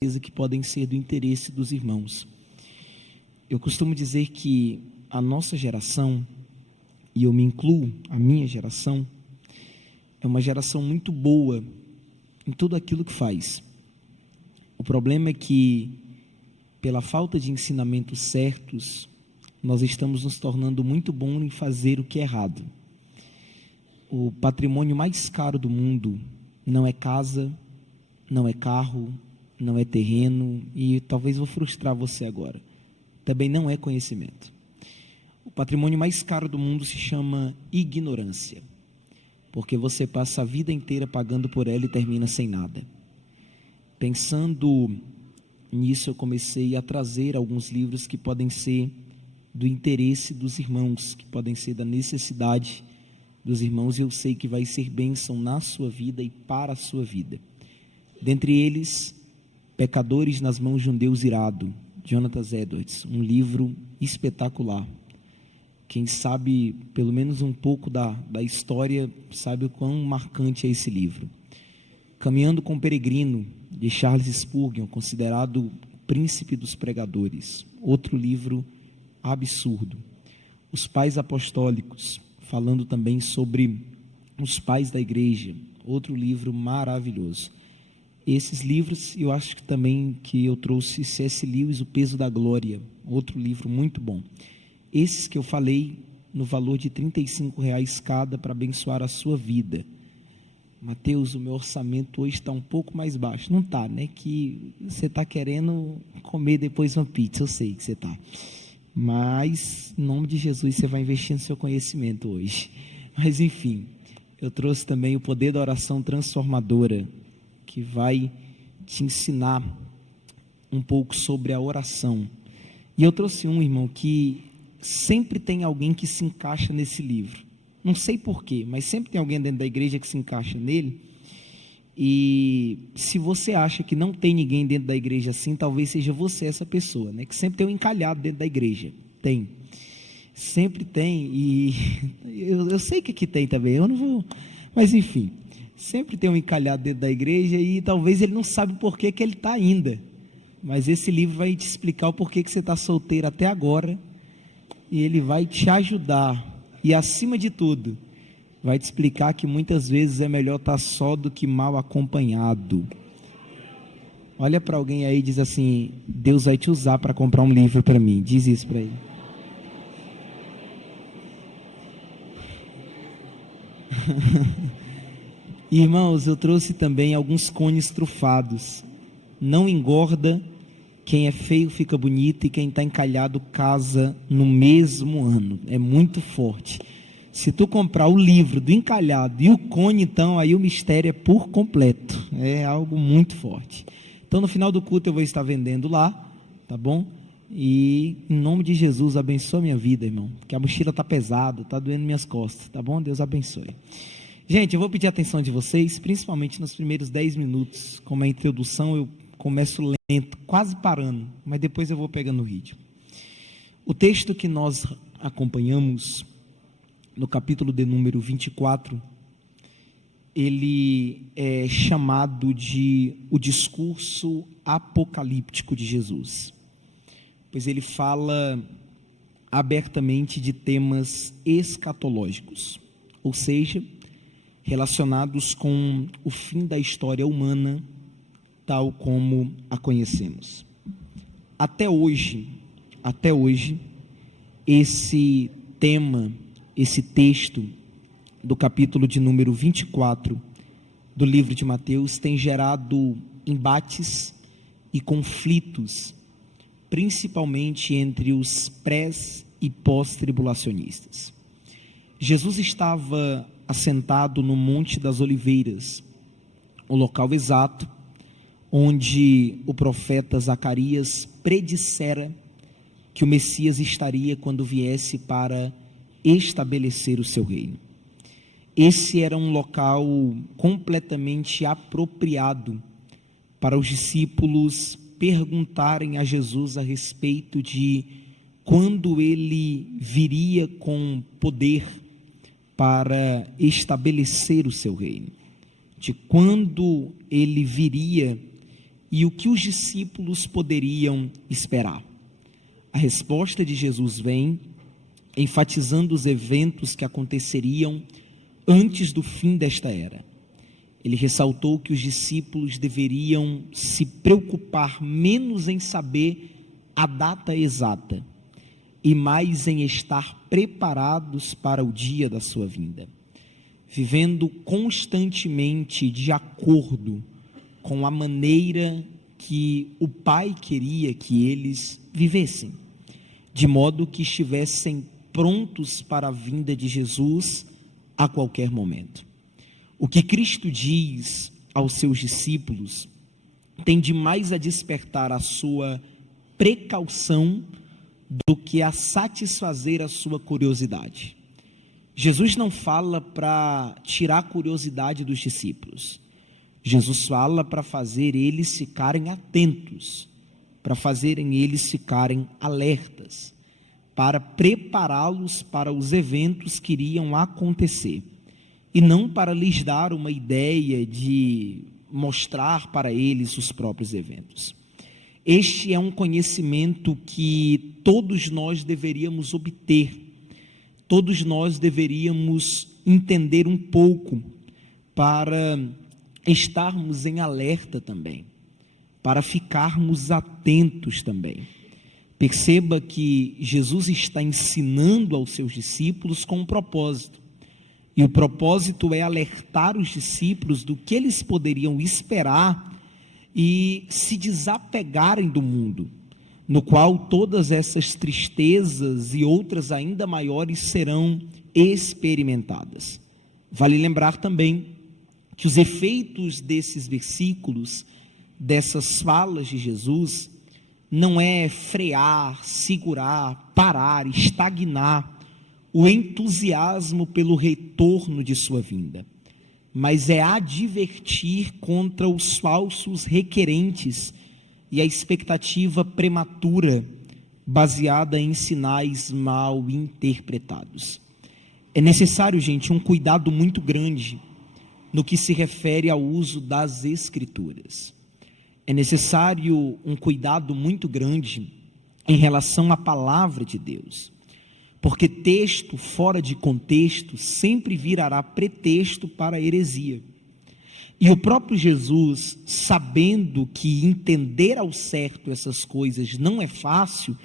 que podem ser do interesse dos irmãos. Eu costumo dizer que a nossa geração, e eu me incluo, a minha geração, é uma geração muito boa em tudo aquilo que faz. O problema é que, pela falta de ensinamentos certos, nós estamos nos tornando muito bons em fazer o que é errado. O patrimônio mais caro do mundo não é casa, não é carro, não é terreno, e talvez vou frustrar você agora, também não é conhecimento. O patrimônio mais caro do mundo se chama ignorância, porque você passa a vida inteira pagando por ela e termina sem nada. Pensando nisso, eu comecei a trazer alguns livros que podem ser do interesse dos irmãos, que podem ser da necessidade dos irmãos, e eu sei que vai ser bênção na sua vida e para a sua vida. Dentre eles, Pecadores nas Mãos de um Deus Irado, Jonathan Edwards, um livro espetacular. Quem sabe pelo menos um pouco da história sabe o quão marcante é esse livro. Caminhando com o Peregrino, de Charles Spurgeon, considerado príncipe dos pregadores, outro livro absurdo. Os Pais Apostólicos, falando também sobre os pais da igreja, outro livro maravilhoso. Esses livros, eu acho que também que eu trouxe C.S. Lewis, O Peso da Glória, outro livro muito bom. Esses que eu falei, no valor de R$35 cada, para abençoar a sua vida. Mateus, o meu orçamento hoje está um pouco mais baixo. Não está, né? Que você está querendo comer depois uma pizza, eu sei que você está. Mas, em nome de Jesus, você vai investir no seu conhecimento hoje. Mas, enfim, eu trouxe também O Poder da Oração Transformadora, que vai te ensinar um pouco sobre a oração. E eu trouxe um, irmão, que sempre tem alguém que se encaixa nesse livro. Não sei porquê, mas sempre tem alguém dentro da igreja que se encaixa nele. E se você acha que não tem ninguém dentro da igreja assim, talvez seja você essa pessoa, né? Que sempre tem um encalhado dentro da igreja. Tem. Sempre tem. E eu sei que aqui tem também, eu não vou... Mas enfim... Sempre tem um encalhado dentro da igreja e talvez ele não sabe o porquê que ele está ainda. Mas esse livro vai te explicar o porquê que você está solteiro até agora. E ele vai te ajudar. E acima de tudo, vai te explicar que muitas vezes é melhor estar só do que mal acompanhado. Olha para alguém aí e diz assim: Deus vai te usar para comprar um livro para mim. Diz isso para ele. Irmãos, eu trouxe também alguns cones trufados. Não engorda, quem é feio fica bonito e quem está encalhado casa no mesmo ano. É muito forte. Se tu comprar o livro do encalhado e o cone, então, aí o mistério é por completo. É algo muito forte. Então, no final do culto eu vou estar vendendo lá, tá bom? E em nome de Jesus, abençoa minha vida, irmão. Porque a mochila está pesada, está doendo minhas costas, tá bom? Deus abençoe. Gente, eu vou pedir a atenção de vocês, principalmente nos primeiros 10 minutos. Como é a introdução, eu começo lento, quase parando, mas depois eu vou pegando o ritmo. O texto que nós acompanhamos, no capítulo de número 24, ele é chamado de o discurso apocalíptico de Jesus, pois ele fala abertamente de temas escatológicos, ou seja, relacionados com o fim da história humana, tal como a conhecemos. Até hoje, esse tema, esse texto do capítulo de número 24 do livro de Mateus tem gerado embates e conflitos, principalmente entre os pré- e pós-tribulacionistas. Jesus estava assentado no Monte das Oliveiras, o local exato onde o profeta Zacarias predissera que o Messias estaria quando viesse para estabelecer o seu reino. Esse era um local completamente apropriado para os discípulos perguntarem a Jesus a respeito de quando ele viria com poder para estabelecer o seu reino, de quando ele viria e o que os discípulos poderiam esperar. A resposta de Jesus vem enfatizando os eventos que aconteceriam antes do fim desta era. Ele ressaltou que os discípulos deveriam se preocupar menos em saber a data exata e mais em estar preparados para o dia da sua vinda, vivendo constantemente de acordo com a maneira que o Pai queria que eles vivessem, de modo que estivessem prontos para a vinda de Jesus a qualquer momento. O que Cristo diz aos seus discípulos tende mais a despertar a sua precaução do que a satisfazer a sua curiosidade. Jesus não fala para tirar a curiosidade dos discípulos. Jesus fala para fazer eles ficarem atentos, para fazerem eles ficarem alertas, para prepará-los para os eventos que iriam acontecer, e não para lhes dar uma ideia de mostrar para eles os próprios eventos. Este é um conhecimento que todos nós deveríamos obter, todos nós deveríamos entender um pouco, para estarmos em alerta também, para ficarmos atentos também. Perceba que Jesus está ensinando aos seus discípulos com um propósito, e o propósito é alertar os discípulos do que eles poderiam esperar e se desapegarem do mundo, no qual todas essas tristezas e outras ainda maiores serão experimentadas. Vale lembrar também que os efeitos desses versículos, dessas falas de Jesus, não é frear, segurar, parar, estagnar o entusiasmo pelo retorno de sua vinda, mas é advertir contra os falsos requerentes e a expectativa prematura baseada em sinais mal interpretados. É necessário, gente, um cuidado muito grande no que se refere ao uso das Escrituras. É necessário um cuidado muito grande em relação à palavra de Deus, porque texto fora de contexto sempre virará pretexto para a heresia. E o próprio Jesus, sabendo que entender ao certo essas coisas não é fácil,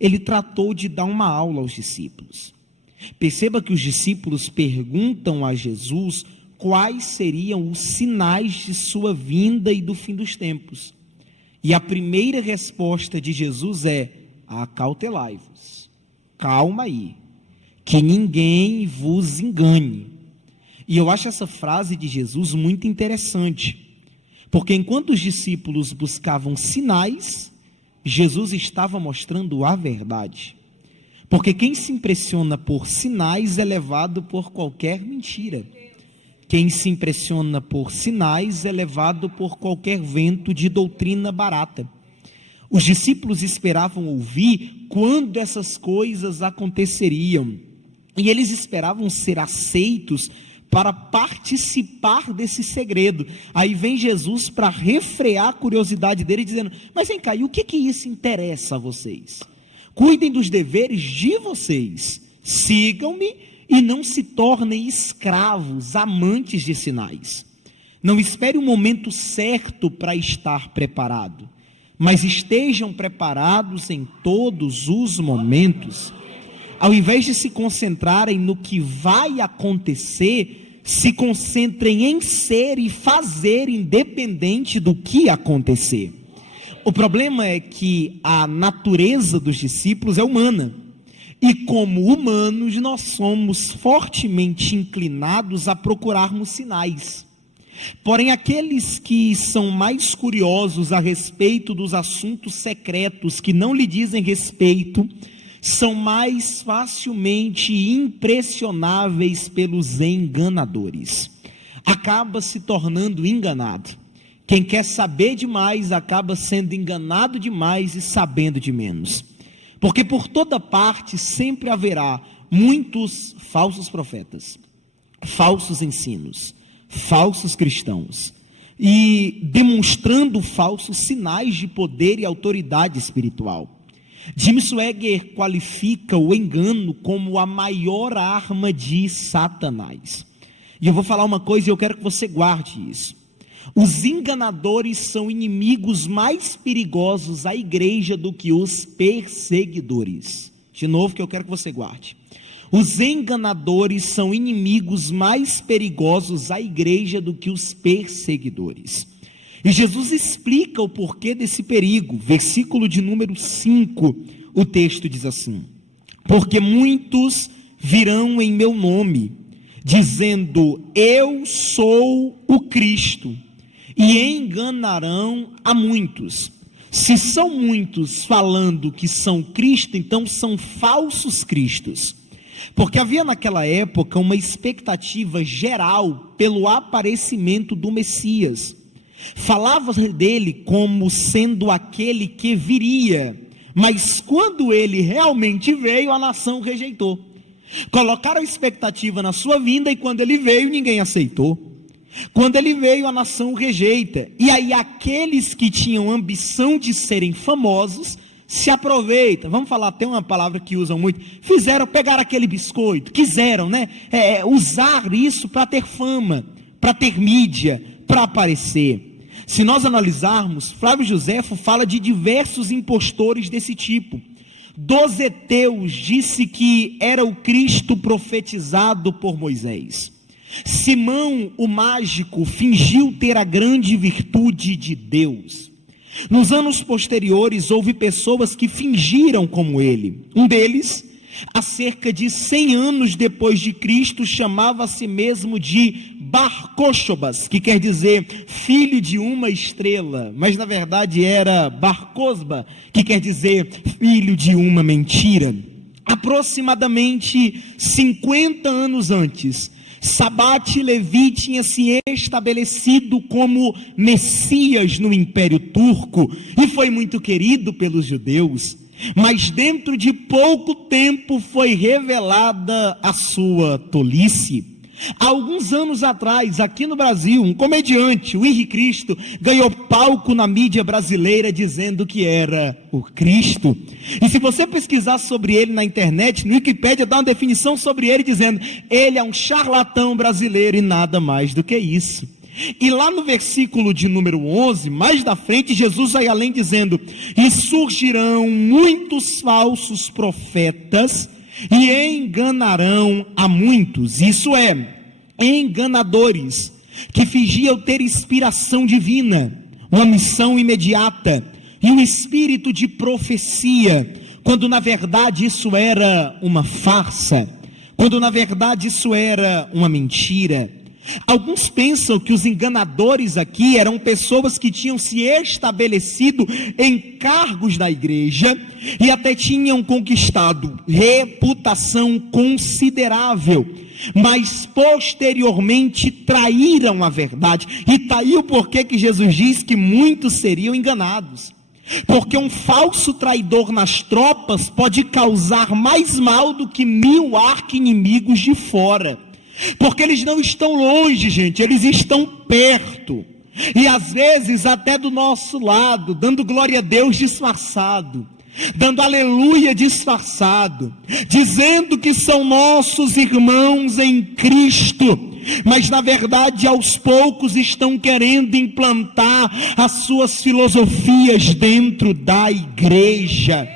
ele tratou de dar uma aula aos discípulos. Perceba que os discípulos perguntam a Jesus quais seriam os sinais de sua vinda e do fim dos tempos. E a primeira resposta de Jesus é: acautelai-vos, calma aí, que ninguém vos engane. E eu acho essa frase de Jesus muito interessante, porque enquanto os discípulos buscavam sinais, Jesus estava mostrando a verdade. Porque quem se impressiona por sinais é levado por qualquer mentira. Quem se impressiona por sinais é levado por qualquer vento de doutrina barata. Os discípulos esperavam ouvir quando essas coisas aconteceriam, e eles esperavam ser aceitos para participar desse segredo. Aí vem Jesus para refrear a curiosidade deles, dizendo: mas vem cá, e o que isso interessa a vocês? Cuidem dos deveres de vocês, sigam-me e não se tornem escravos, amantes de sinais. Não espere o momento certo para estar preparado, mas estejam preparados em todos os momentos. Ao invés de se concentrarem no que vai acontecer, se concentrem em ser e fazer independente do que acontecer. O problema é que a natureza dos discípulos é humana, e como humanos nós somos fortemente inclinados a procurarmos sinais. Porém, aqueles que são mais curiosos a respeito dos assuntos secretos que não lhe dizem respeito, são mais facilmente impressionáveis pelos enganadores. Acaba se tornando enganado. Quem quer saber demais acaba sendo enganado demais e sabendo de menos. Porque por toda parte sempre haverá muitos falsos profetas, falsos ensinos, falsos cristãos, e demonstrando falsos sinais de poder e autoridade espiritual. Jim Swaggart qualifica o engano como a maior arma de Satanás. E eu vou falar uma coisa e eu quero que você guarde isso. Os enganadores são inimigos mais perigosos à igreja do que os perseguidores. De novo, que eu quero que você guarde. Os enganadores são inimigos mais perigosos à igreja do que os perseguidores. E Jesus explica o porquê desse perigo. Versículo de número 5, o texto diz assim: porque muitos virão em meu nome, dizendo, eu sou o Cristo, e enganarão a muitos. Se são muitos falando que são Cristo, então são falsos cristos. Porque havia naquela época uma expectativa geral pelo aparecimento do Messias. Falava dele como sendo aquele que viria, mas quando ele realmente veio, a nação rejeitou. Colocaram a expectativa na sua vinda e quando ele veio, ninguém aceitou. Quando ele veio, a nação rejeita. E aí aqueles que tinham ambição de serem famosos se aproveitam. Vamos falar até uma palavra que usam muito. Pegaram aquele biscoito, quiseram, né? Usar isso para ter fama, para ter mídia, para aparecer. Se nós analisarmos, Flávio Joséfo fala de diversos impostores desse tipo. Dozeteus disse que era o Cristo profetizado por Moisés. Simão, o mágico, fingiu ter a grande virtude de Deus. Nos anos posteriores, houve pessoas que fingiram como ele. Um deles, há cerca de 100 anos depois de Cristo, chamava a si mesmo de Bar-Kochobas, que quer dizer filho de uma estrela, mas na verdade era Bar-Cosba, que quer dizer filho de uma mentira. Aproximadamente 50 anos antes, Sabate Levi tinha se estabelecido como Messias no Império Turco e foi muito querido pelos judeus, mas dentro de pouco tempo foi revelada a sua tolice. Há alguns anos atrás, aqui no Brasil, um comediante, o Henri Cristo, ganhou palco na mídia brasileira dizendo que era o Cristo. E se você pesquisar sobre ele na internet, no Wikipédia dá uma definição sobre ele dizendo, ele é um charlatão brasileiro e nada mais do que isso. E lá no versículo de número 11, mais da frente, Jesus vai além dizendo, e surgirão muitos falsos profetas, e enganarão a muitos. Isso é, enganadores que fingiam ter inspiração divina, uma missão imediata e um espírito de profecia, quando na verdade isso era uma farsa, quando na verdade isso era uma mentira. Alguns pensam que os enganadores aqui eram pessoas que tinham se estabelecido em cargos da igreja e até tinham conquistado reputação considerável, mas posteriormente traíram a verdade. E está aí o porquê que Jesus diz que muitos seriam enganados. Porque um falso traidor nas tropas pode causar mais mal do que 1000 arqui-inimigos de fora. Porque eles não estão longe, gente, eles estão perto, e às vezes até do nosso lado, dando glória a Deus disfarçado, dando aleluia disfarçado, dizendo que são nossos irmãos em Cristo, mas na verdade aos poucos estão querendo implantar as suas filosofias dentro da igreja.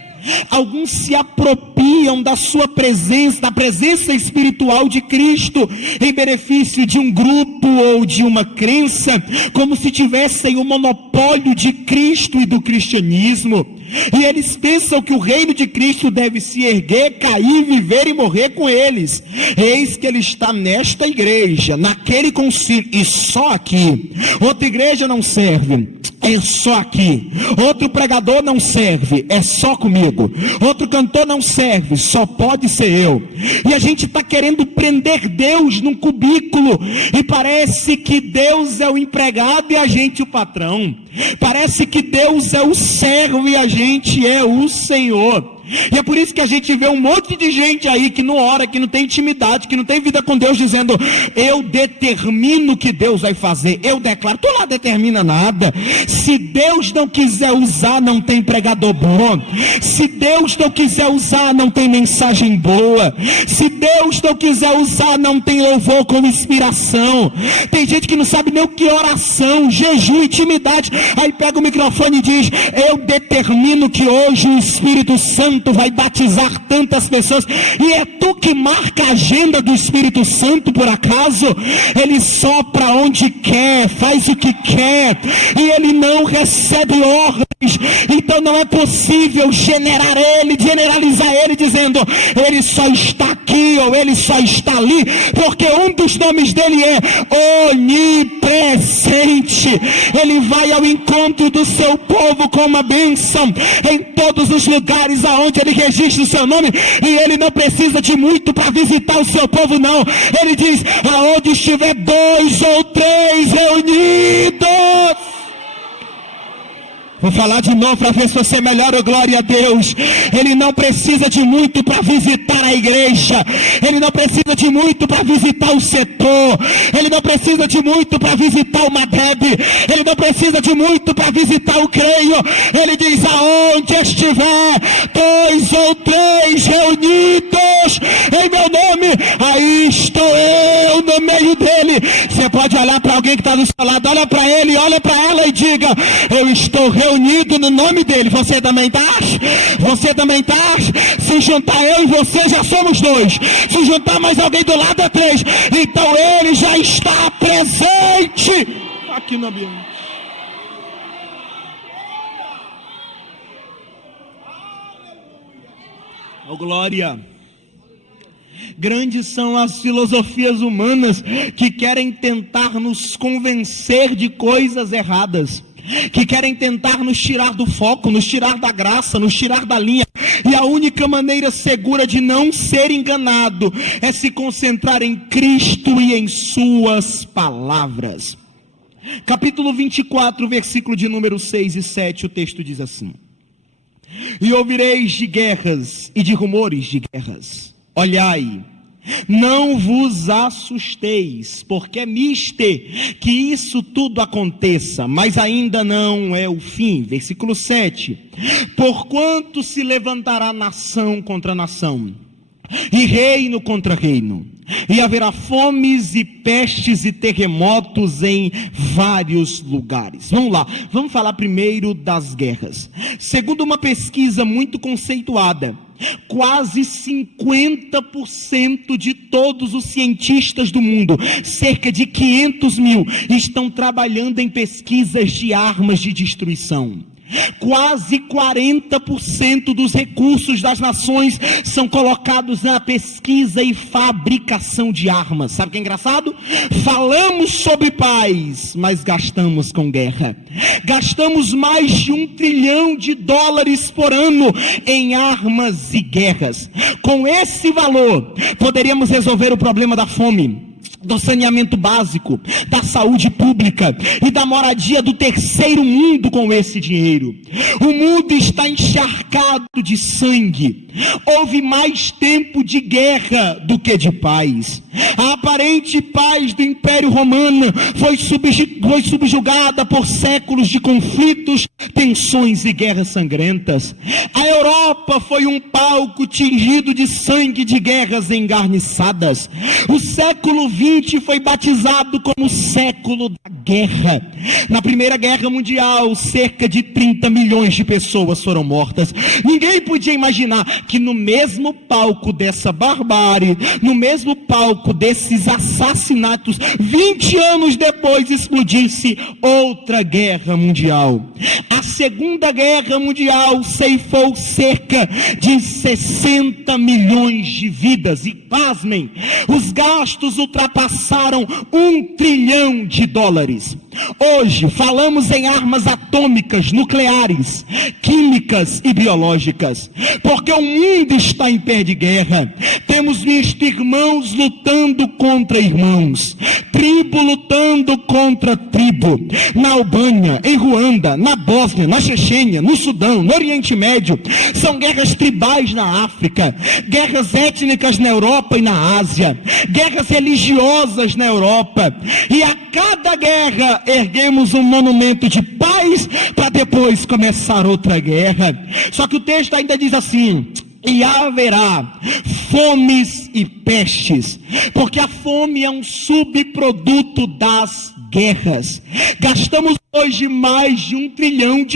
Alguns se apropriam da sua presença, da presença espiritual de Cristo, em benefício de um grupo ou de uma crença, como se tivessem o monopólio de Cristo e do cristianismo. E eles pensam que o reino de Cristo deve se erguer, cair, viver e morrer com eles. Eis que ele está nesta igreja, naquele concílio, e só aqui. Outra igreja não serve, é só aqui. Outro pregador não serve, é só comigo. Outro cantor não serve, só pode ser eu. E a gente está querendo prender Deus num cubículo, e parece que Deus é o empregado e a gente o patrão. Parece que Deus é o servo e a gente é o Senhor. E é por isso que a gente vê um monte de gente aí que não ora, que não tem intimidade, que não tem vida com Deus, dizendo: eu determino o que Deus vai fazer, eu declaro. Tu lá determina nada. Se Deus não quiser usar, não tem pregador bom. Se Deus não quiser usar, não tem mensagem boa. Se Deus não quiser usar, não tem louvor com inspiração. Tem gente que não sabe nem o que é oração, jejum, intimidade. Aí pega o microfone e diz: eu determino que hoje o Espírito Santo vai batizar tantas pessoas. E é tu que marca a agenda do Espírito Santo, por acaso? Ele sopra onde quer, faz o que quer, e ele não recebe ordens. Então não é possível generalizar ele dizendo: ele só está aqui ou ele só está ali, porque um dos nomes dele é onipresente. Ele vai ao encontro do seu povo com uma bênção em todos os lugares aonde ele registra o seu nome, e ele não precisa de muito para visitar o seu povo, não. Ele diz: aonde estiver 2 ou 3 reunidos. Vou falar de novo para ver se você melhora. Glória a Deus. Ele não precisa de muito para visitar a igreja. Ele não precisa de muito para visitar o setor. Ele não precisa de muito para visitar o Madeb. Ele não precisa de muito para visitar o Creio. Ele diz: aonde estiver 2 ou 3 reunidos em meu nome, aí estou eu no meio dele. Você pode olhar para alguém que está do seu lado, olha para ele, olha para ela e diga: eu estou reunido no nome dele. Você também está? Você também está? Se juntar eu e você, já somos 2. Se juntar mais alguém do lado, é 3. Então ele já está presente aqui no ambiente. Oh, glória! Grandes são as filosofias humanas que querem tentar nos convencer de coisas erradas, que querem tentar nos tirar do foco, nos tirar da graça, nos tirar da linha. E a única maneira segura de não ser enganado é se concentrar em Cristo e em suas palavras. Capítulo 24, versículo de número 6 e 7, o texto diz assim: e ouvireis de guerras e de rumores de guerras. Olhai, não vos assusteis, porque é mister que isso tudo aconteça, mas ainda não é o fim. Versículo 7: porquanto se levantará nação contra nação, e reino contra reino, e haverá fomes e pestes e terremotos em vários lugares. Vamos lá, vamos falar primeiro das guerras. Segundo uma pesquisa muito conceituada, quase 50% de todos os cientistas do mundo, cerca de 500 mil, estão trabalhando em pesquisas de armas de destruição. Quase 40% dos recursos das nações são colocados na pesquisa e fabricação de armas. Sabe o que é engraçado? Falamos sobre paz, mas gastamos com guerra. Gastamos mais de $1 trilhão por ano em armas e guerras. Com esse valor, poderíamos resolver o problema da fome, do saneamento básico, da saúde pública e da moradia do terceiro mundo com esse dinheiro. O mundo está encharcado de sangue. Houve mais tempo de guerra do que de paz. A aparente paz do Império Romano foi subjugada por séculos de conflitos, tensões e guerras sangrentas. A Europa foi um palco tingido de sangue de guerras engarniçadas. O século XX foi batizado como o século da guerra. Na Primeira Guerra Mundial, cerca de 30 milhões de pessoas foram mortas. Ninguém podia imaginar que no mesmo palco dessa barbárie, no mesmo palco desses assassinatos, 20 anos depois explodisse outra guerra mundial. A Segunda Guerra Mundial ceifou cerca de 60 milhões de vidas. E pasmem, os gastos ultrapassaram ultrapassaram $1 trilhão. Hoje falamos em armas atômicas, nucleares, químicas e biológicas, porque o mundo está em pé de guerra. Temos visto irmãos lutando contra irmãos, tribo lutando contra tribo, na Albânia, em Ruanda, na Bósnia, na Chechênia, no Sudão, no Oriente Médio. São guerras tribais na África, guerras étnicas na Europa e na Ásia, guerras religiosas na Europa, e a cada guerra erguemos um monumento de paz para depois começar outra guerra. Só que o texto ainda diz assim: e haverá fomes e pestes, porque a fome é um subproduto das guerras. Gastamos hoje mais de $1 trilhão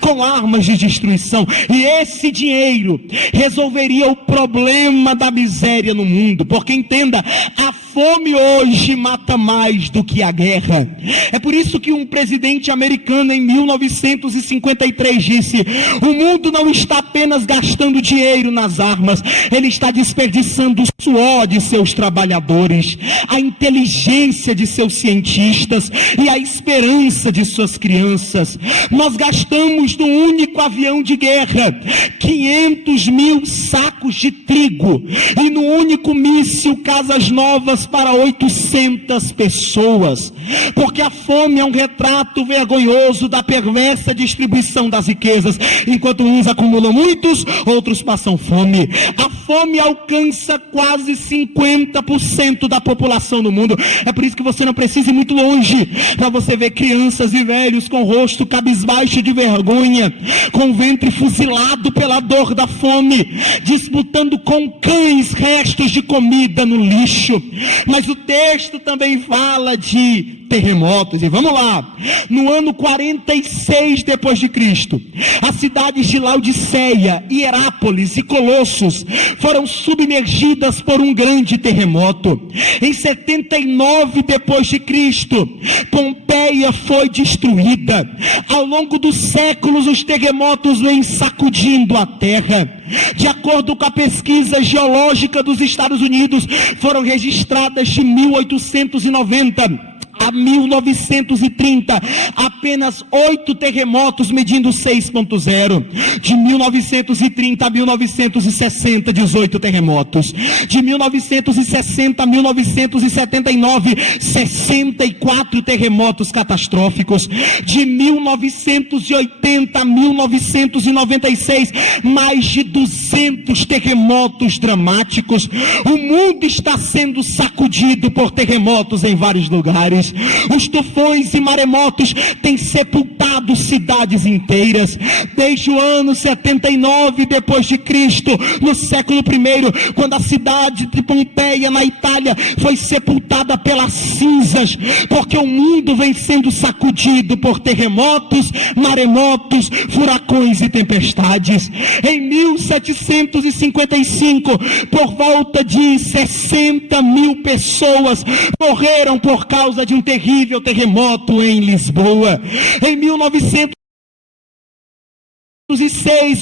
com armas de destruição, e esse dinheiro resolveria o problema da miséria no mundo, porque entenda, a fome hoje mata mais do que a guerra. É por isso que um presidente americano em 1953 disse: o mundo não está apenas gastando dinheiro nas armas, ele está desperdiçando o suor de seus trabalhadores, a inteligência de seus cientistas e a esperança de suas crianças. Nós gastamos num único avião de guerra 500 mil sacos de trigo, e no único míssil Casas Novas para 800 pessoas, porque a fome é um retrato vergonhoso da perversa distribuição das riquezas. Enquanto uns acumulam muitos, outros passam fome. A fome alcança quase 50% da população no mundo. É por isso que você não precisa ir muito longe para você ver crianças e velhos com o rosto cabisbaixo de vergonha, com o ventre fuzilado pela dor da fome, disputando com cães restos de comida no lixo. Mas o texto também fala de terremotos, e vamos lá. No ano 46 depois de Cristo, as cidades de Laodiceia, Hierápolis e Colossos foram submergidas por um grande terremoto. Em 79 depois de Cristo, Pompeia foi destruída. Ao longo dos séculos, os terremotos vêm sacudindo a terra. De acordo com a pesquisa geológica dos Estados Unidos, foram registradas de 1890 a 1930, apenas 8 terremotos medindo 6.0. De 1930 a 1960, 18 terremotos. De 1960 a 1979, 64 terremotos catastróficos. De 1980 a 1996, mais de 200 terremotos dramáticos. O mundo está sendo sacudido por terremotos em vários lugares. Os tufões e maremotos têm sepultado cidades inteiras. Desde o ano 79 depois de Cristo, no século I, quando a cidade de Pompeia, na Itália, foi sepultada pelas cinzas, porque o mundo vem sendo sacudido por terremotos, maremotos, furacões e tempestades. Em 1755, por volta de 60 mil pessoas morreram por causa de um terrível terremoto em Lisboa. Em 1906,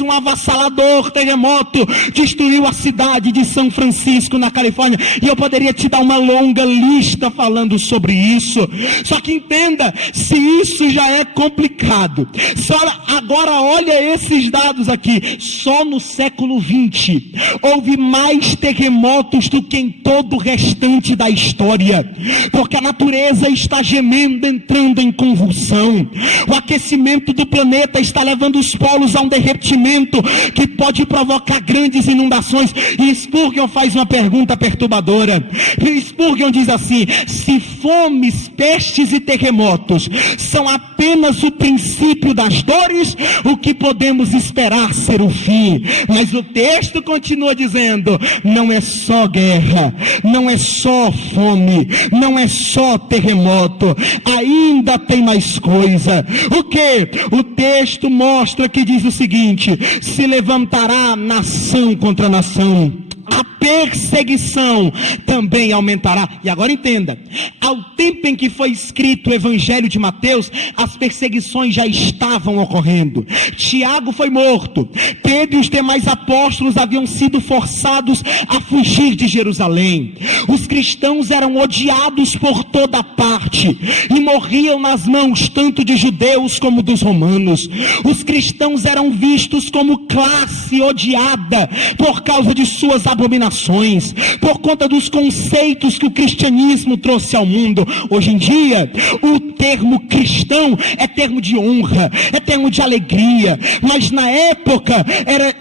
um avassalador terremoto destruiu a cidade de São Francisco, na Califórnia, e eu poderia te dar uma longa lista falando sobre isso. Só que entenda, se isso já é complicado, agora olha esses dados aqui. Só no século XX houve mais terremotos do que em todo o restante da história, porque a natureza está gemendo, entrando em convulsão. O aquecimento do planeta está levando os polos a um derretimento que pode provocar grandes inundações. E Spurgeon faz uma pergunta perturbadora. Spurgeon diz assim: se fomes, pestes e terremotos são apenas o princípio das dores, o que podemos esperar ser o fim? Mas o texto continua dizendo: não é só guerra, não é só fome, não é só terremoto, ainda tem mais coisa. O que? O texto mostra que diz o seguinte: se levantará nação contra nação, perseguição também aumentará. E agora entenda, ao tempo em que foi escrito o Evangelho de Mateus, as perseguições já estavam ocorrendo. Tiago foi morto, Pedro e os demais apóstolos haviam sido forçados a fugir de Jerusalém. Os cristãos eram odiados por toda parte e morriam nas mãos tanto de judeus como dos romanos. Os cristãos eram vistos como classe odiada por causa de suas abominações, por conta dos conceitos que o cristianismo trouxe ao mundo. Hoje em dia, o termo cristão é termo de honra, é termo de alegria, mas na época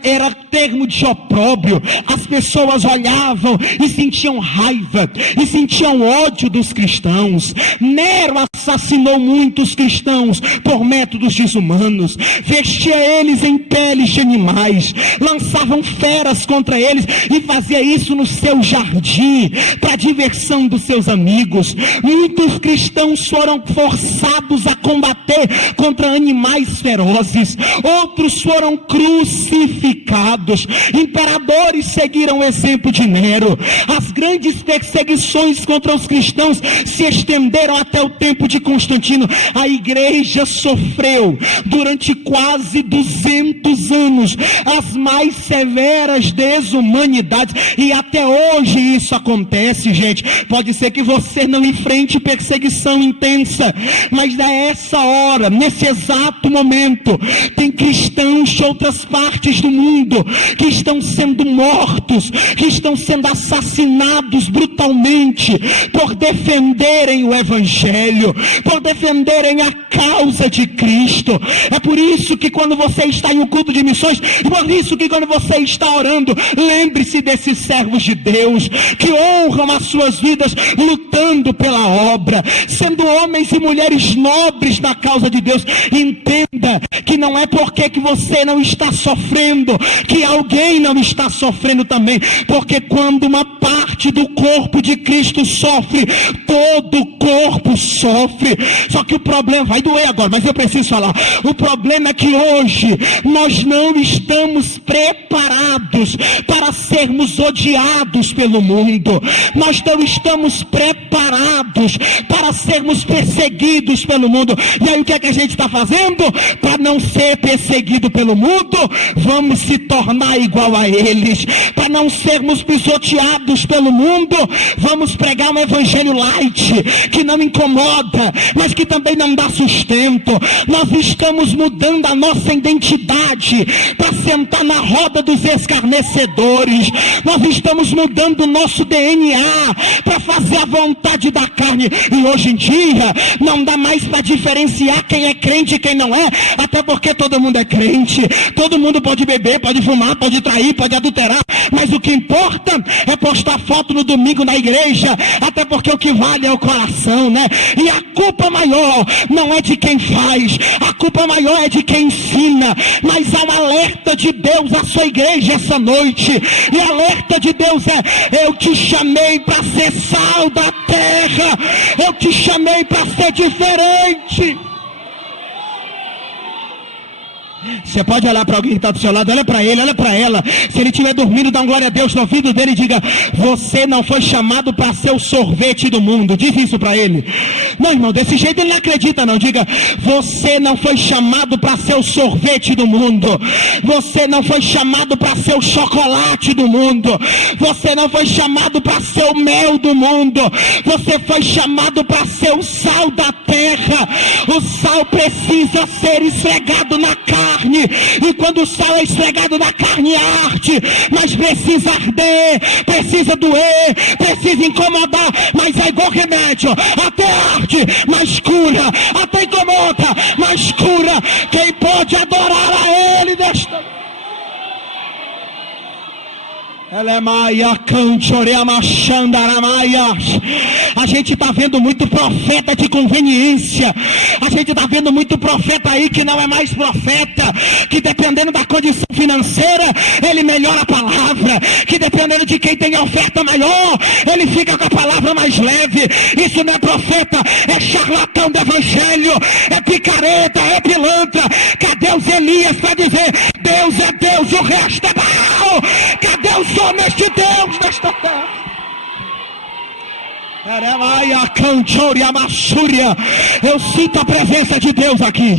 era termo de opróbrio. As pessoas olhavam e sentiam raiva, e sentiam ódio dos cristãos. Nero assassinou muitos cristãos por métodos desumanos, vestia eles em peles de animais, lançavam feras contra eles e fazia isso no seu jardim, para diversão dos seus amigos. Muitos cristãos foram forçados a combater contra animais ferozes, outros foram crucificados. Imperadores seguiram o exemplo de Nero. As grandes perseguições contra os cristãos se estenderam até o tempo de Constantino. A igreja sofreu durante quase 200 anos as mais severas desumanidades, e até hoje isso acontece, gente. Pode ser que você não enfrente perseguição intensa, mas nessa hora, nesse exato momento, tem cristãos de outras partes do mundo que estão sendo mortos, que estão sendo assassinados brutalmente por defenderem o Evangelho, por defenderem a causa de Cristo. É por isso que quando você está em um culto de missões, por isso que quando você está orando, lembre-se desses servos de Deus que honram as suas vidas lutando pela obra, sendo homens e mulheres nobres na causa de Deus. Entenda que não é porque que você não está sofrendo que alguém não está sofrendo também, porque quando uma parte do corpo de Cristo sofre, todo o corpo sofre. Só que o problema, vai doer agora, mas eu preciso falar, o problema é que hoje nós não estamos preparados para sermos odiados pelo mundo. Nós não estamos preparados para sermos perseguidos pelo mundo. E aí o que é que a gente está fazendo? Para não ser perseguido pelo mundo, vamos se tornar igual a eles. Para não sermos pisoteados pelo mundo, vamos pregar um evangelho light, que não incomoda, mas que também não dá sustento. Nós estamos mudando a nossa identidade para sentar na roda dos escarnecedores. Nós estamos mudando o nosso DNA para fazer a vontade da carne. E hoje em dia não dá mais para diferenciar quem é crente e quem não é, até porque todo mundo é crente, todo mundo pode beber, pode fumar, pode trair, pode adulterar, mas o que importa é postar foto no domingo na igreja, até porque o que vale é o coração, né? E a culpa maior não é de quem faz, a culpa maior é de quem ensina. Mas há um alerta de Deus à sua igreja essa noite, e o alerta de Deus é: eu te chamei para ser sal da terra, eu te chamei para ser diferente. Você pode olhar para alguém que está do seu lado, olha para ele, olha para ela. Se ele estiver dormindo, dá um glória a Deus no ouvido dele e diga: você não foi chamado para ser o sorvete do mundo. Diz isso para ele. Não, irmão, desse jeito ele não acredita não. Diga: você não foi chamado para ser o sorvete do mundo. Você não foi chamado para ser o chocolate do mundo. Você não foi chamado para ser o mel do mundo. Você foi chamado para ser o sal da terra. O sal precisa ser esfregado na carne, e quando o sal é esfregado na carne arde, mas precisa arder, precisa doer, precisa incomodar, mas é igual remédio, até arde, mas cura, até incomoda, mas cura. Quem pode adorar a ele desta... A gente está vendo muito profeta de conveniência. A gente está vendo muito profeta aí que não é mais profeta, que dependendo da condição financeira ele melhora a palavra, que dependendo de quem tem a oferta maior ele fica com a palavra mais leve. Isso não é profeta, é charlatão do evangelho, é picareta, é pilantra. Cadê os Elias para dizer: Deus é Deus, o resto é Baal? Cadê aos homens de Deus nesta terra. Eu sinto a presença de Deus aqui.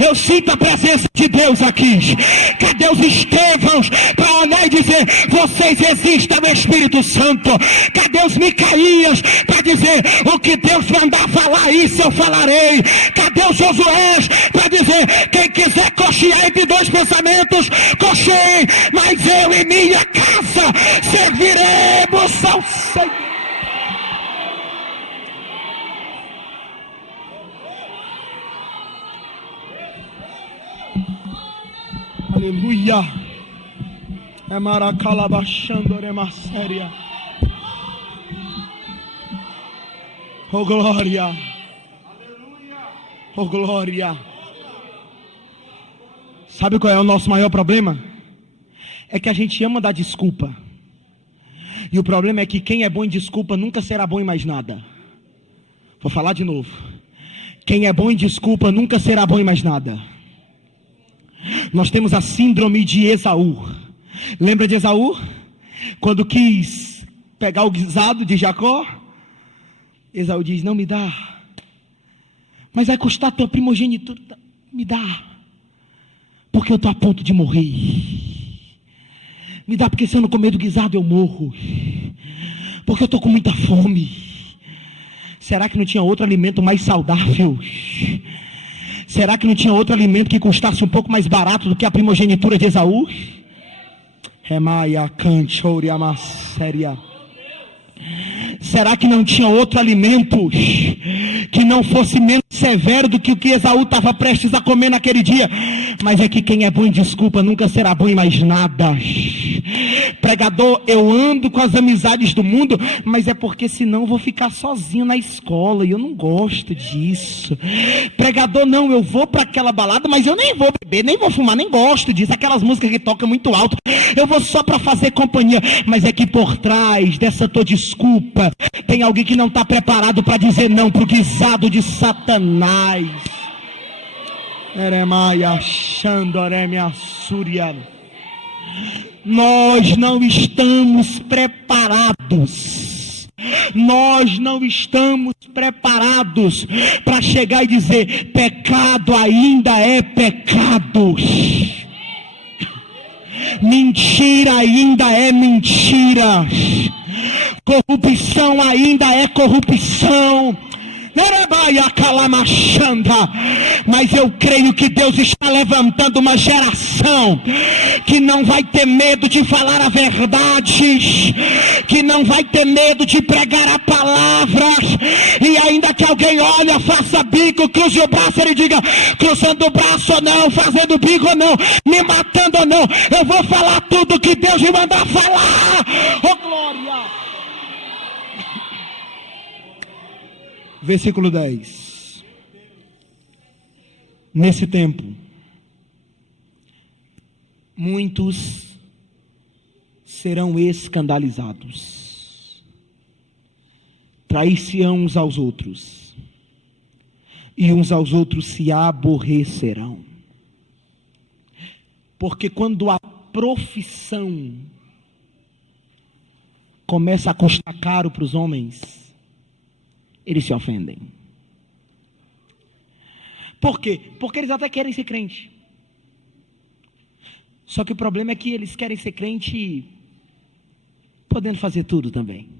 Eu sinto a presença de Deus aqui. Cadê os Estevãos para olhar e dizer: vocês existem no Espírito Santo? Cadê os Micaías para dizer: o que Deus mandar falar, isso eu falarei? Cadê os Josués para dizer: quem quiser cochear entre dois pensamentos, cocheie, mas eu e minha casa serviremos ao Senhor. Aleluia. É maracalabachandoremaséria. Oh glória. Oh glória. Sabe qual é o nosso maior problema? É que a gente ama dar desculpa. E o problema é que quem é bom em desculpa nunca será bom em mais nada. Vou falar de novo. Quem é bom em desculpa nunca será bom em mais nada. Nós temos a síndrome de Esaú. Lembra de Esaú? Quando quis pegar o guisado de Jacó, Esaú diz: não me dá, mas vai custar a tua primogenitura. Me dá, porque eu estou a ponto de morrer. Me dá, porque se eu não comer do guisado eu morro, porque eu estou com muita fome. Será que não tinha outro alimento mais saudável? Será que não tinha outro alimento que custasse um pouco mais barato do que a primogenitura de Esaú? Remaia, canchoria, masséria. Será que não tinha outro alimento que não fosse menos severo do que o que Esaú estava prestes a comer naquele dia? Mas é que quem é bom em desculpa nunca será bom em mais nada. Pregador, eu ando com as amizades do mundo, mas é porque senão eu vou ficar sozinho na escola e eu não gosto disso. Pregador, não, eu vou para aquela balada, mas eu nem vou beber, nem vou fumar, nem gosto disso. Aquelas músicas que tocam muito alto, eu vou só para fazer companhia. Mas é que por trás dessa tua desculpa tem alguém que não está preparado para dizer não para o guisado de Satanás. Nós não estamos preparados. Nós não estamos preparados para chegar e dizer: pecado ainda é pecado. Mentira ainda é mentira. Corrupção ainda é corrupção. Mas eu creio que Deus está levantando uma geração que não vai ter medo de falar a verdade, que não vai ter medo de pregar a palavra. E ainda que alguém olhe, faça bico, cruze o braço, ele diga: cruzando o braço ou não, fazendo bico ou não, me matando ou não, eu vou falar tudo que Deus me mandar falar. Oh glória. Versículo 10. Nesse tempo, muitos serão escandalizados, trair-se-ão uns aos outros, e uns aos outros se aborrecerão. Porque quando a profissão começa a custar caro para os homens, eles se ofendem. Por quê? Porque eles até querem ser crente. Só que o problema é que eles querem ser crente podendo fazer tudo também.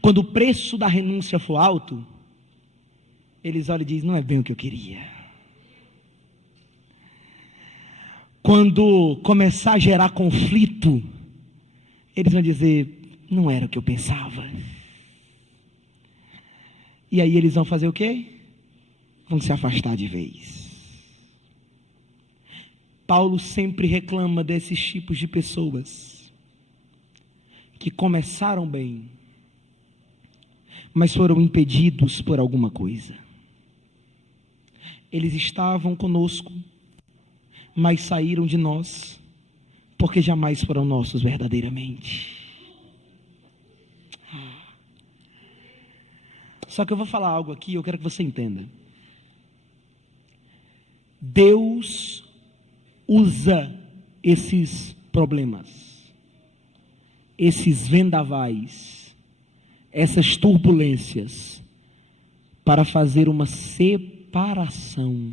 Quando o preço da renúncia for alto, eles olham e dizem: não é bem o que eu queria. Quando começar a gerar conflito, eles vão dizer: não era o que eu pensava. E aí eles vão fazer o quê? Vão se afastar de vez. Paulo sempre reclama desses tipos de pessoas que começaram bem, mas foram impedidos por alguma coisa. Eles estavam conosco, mas saíram de nós, porque jamais foram nossos verdadeiramente. Só que eu vou falar algo aqui e eu quero que você entenda. Deus usa esses problemas, esses vendavais, essas turbulências, para fazer uma separação.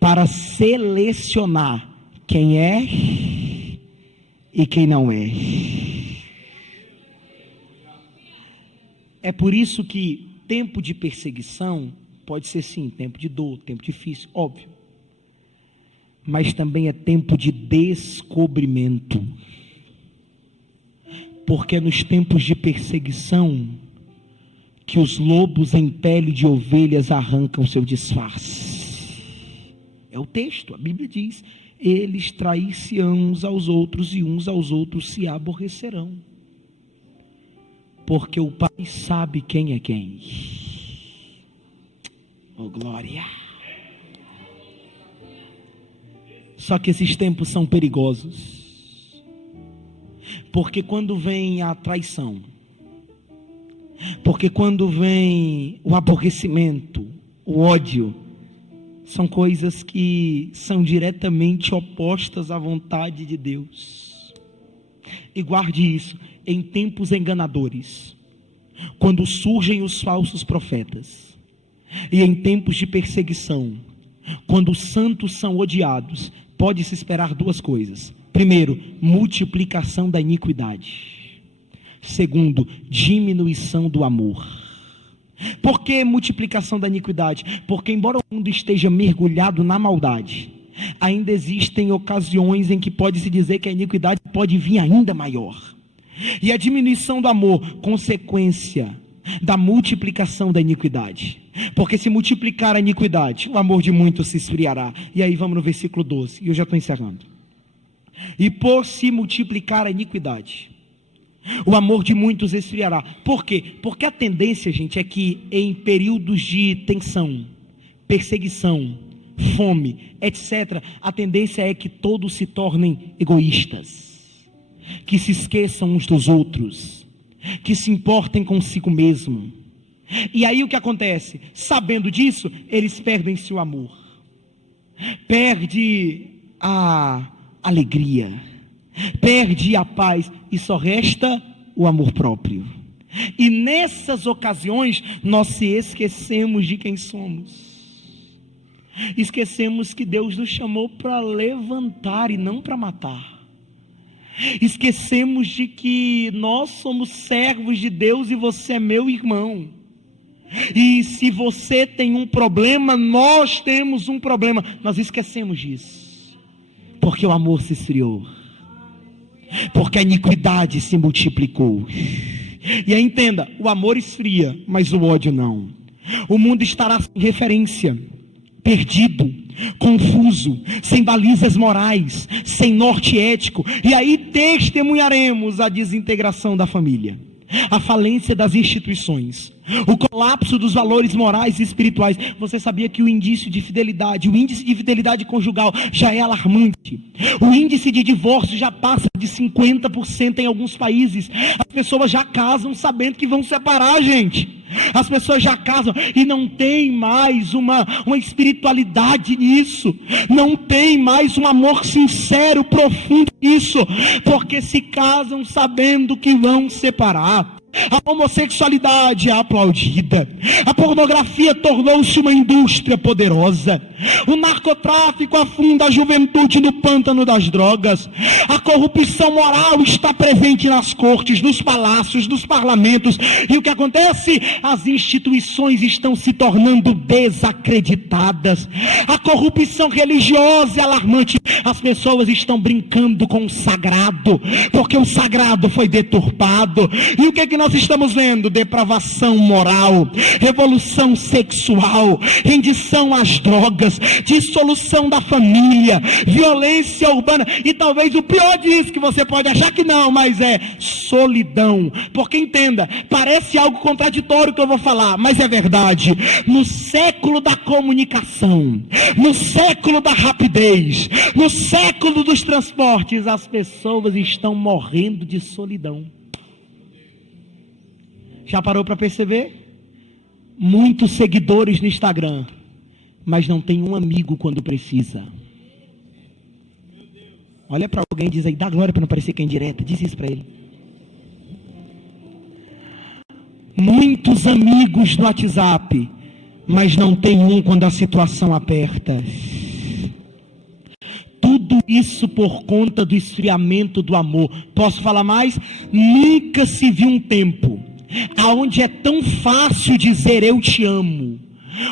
Para selecionar quem é e quem não é. É por isso que tempo de perseguição pode ser sim, tempo de dor, tempo difícil, óbvio. Mas também é tempo de descobrimento. Porque é nos tempos de perseguição que os lobos em pele de ovelhas arrancam seu disfarce. É o texto, a Bíblia diz: eles trair-se-ão uns aos outros e uns aos outros se aborrecerão. Porque o Pai sabe quem é quem. Oh, glória! Só que esses tempos são perigosos. Porque quando vem a traição, porque quando vem o aborrecimento, o ódio, são coisas que são diretamente opostas à vontade de Deus. E guarde isso, em tempos enganadores, quando surgem os falsos profetas, e em tempos de perseguição, quando os santos são odiados, pode-se esperar duas coisas. Primeiro, multiplicação da iniquidade. Segundo, diminuição do amor. Por que multiplicação da iniquidade? Porque embora o mundo esteja mergulhado na maldade, ainda existem ocasiões em que pode-se dizer que a iniquidade pode vir ainda maior. E a diminuição do amor, consequência da multiplicação da iniquidade. Porque se multiplicar a iniquidade, o amor de muitos se esfriará. E aí vamos no versículo 12, e eu já estou encerrando. E por se multiplicar a iniquidade, o amor de muitos esfriará. Por quê? Porque a tendência, gente, é que em períodos de tensão, perseguição, fome, etc., a tendência é que todos se tornem egoístas, que se esqueçam uns dos outros, que se importem consigo mesmo. E aí o que acontece? Sabendo disso, eles perdem seu amor, perde a alegria, perde a paz, e só resta o amor próprio. E nessas ocasiões nós se esquecemos de quem somos, esquecemos que Deus nos chamou para levantar e não para matar, esquecemos de que nós somos servos de Deus e você é meu irmão, e se você tem um problema, nós temos um problema. Nós esquecemos disso, porque o amor se esfriou, porque a iniquidade se multiplicou. E aí entenda, o amor esfria, mas o ódio não. O mundo estará sem referência, perdido, confuso, sem balizas morais, sem norte ético, e aí testemunharemos a desintegração da família, a falência das instituições, o colapso dos valores morais e espirituais. Você sabia que o índice de fidelidade conjugal já é alarmante? O índice de divórcio já passa de 50% em alguns países. As pessoas já casam sabendo que vão separar, gente. As pessoas já casam e não tem mais uma espiritualidade nisso, não tem mais um amor sincero, profundo nisso, porque se casam sabendo que vão separar. A homossexualidade é aplaudida, a pornografia tornou-se uma indústria poderosa, o narcotráfico afunda a juventude no pântano das drogas, a corrupção moral está presente nas cortes, nos palácios, nos parlamentos, e o que acontece? As instituições estão se tornando desacreditadas, a corrupção religiosa é alarmante, as pessoas estão brincando com o sagrado, porque o sagrado foi deturpado. E o que é que nós estamos vendo? Depravação moral, revolução sexual, rendição às drogas, dissolução da família, violência urbana, e talvez o pior disso, que você pode achar que não, mas é solidão. Porque entenda, parece algo contraditório que eu vou falar, mas é verdade. No século da comunicação, no século da rapidez, no século dos transportes, as pessoas estão morrendo de solidão. Já parou para perceber? Muitos seguidores no Instagram, mas não tem um amigo quando precisa. Olha para alguém e diz aí, dá glória para não parecer que é indireta, diz isso para ele. Muitos amigos no WhatsApp, mas não tem um quando a situação aperta. Tudo isso por conta do esfriamento do amor. Posso falar mais? Nunca se viu um tempo aonde é tão fácil dizer eu te amo.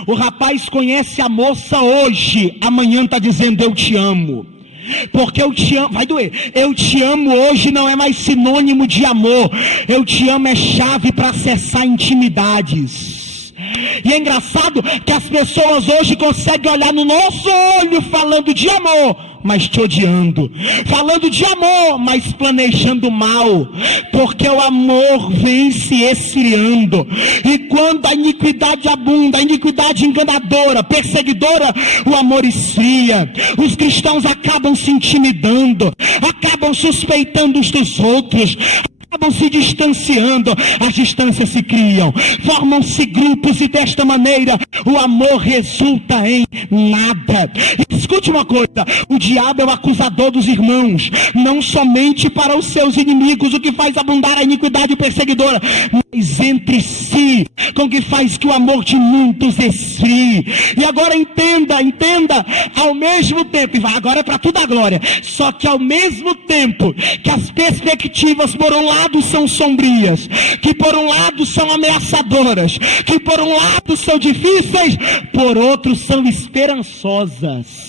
O rapaz conhece a moça hoje, amanhã está dizendo eu te amo. Porque eu te amo, vai doer, eu te amo hoje não é mais sinônimo de amor. Eu te amo é chave para acessar intimidades. E é engraçado que as pessoas hoje conseguem olhar no nosso olho falando de amor, mas te odiando, falando de amor, mas planejando mal, porque o amor vem se esfriando, e quando a iniquidade abunda, a iniquidade enganadora, perseguidora, o amor esfria. Os cristãos acabam se intimidando, acabam suspeitando uns dos outros, acabam se distanciando, as distâncias se criam, formam-se grupos, e desta maneira o amor resulta em nada. Escute uma coisa, o diabo é o acusador dos irmãos, não somente para os seus inimigos, o que faz abundar a iniquidade perseguidora, mas entre si, com que faz que o amor de muitos esfrie. E agora entenda, ao mesmo tempo, e vai agora é para tudo a glória, só que ao mesmo tempo que as perspectivas por um lado são sombrias, que por um lado são ameaçadoras, que por um lado são difíceis, por outro são esperançosas.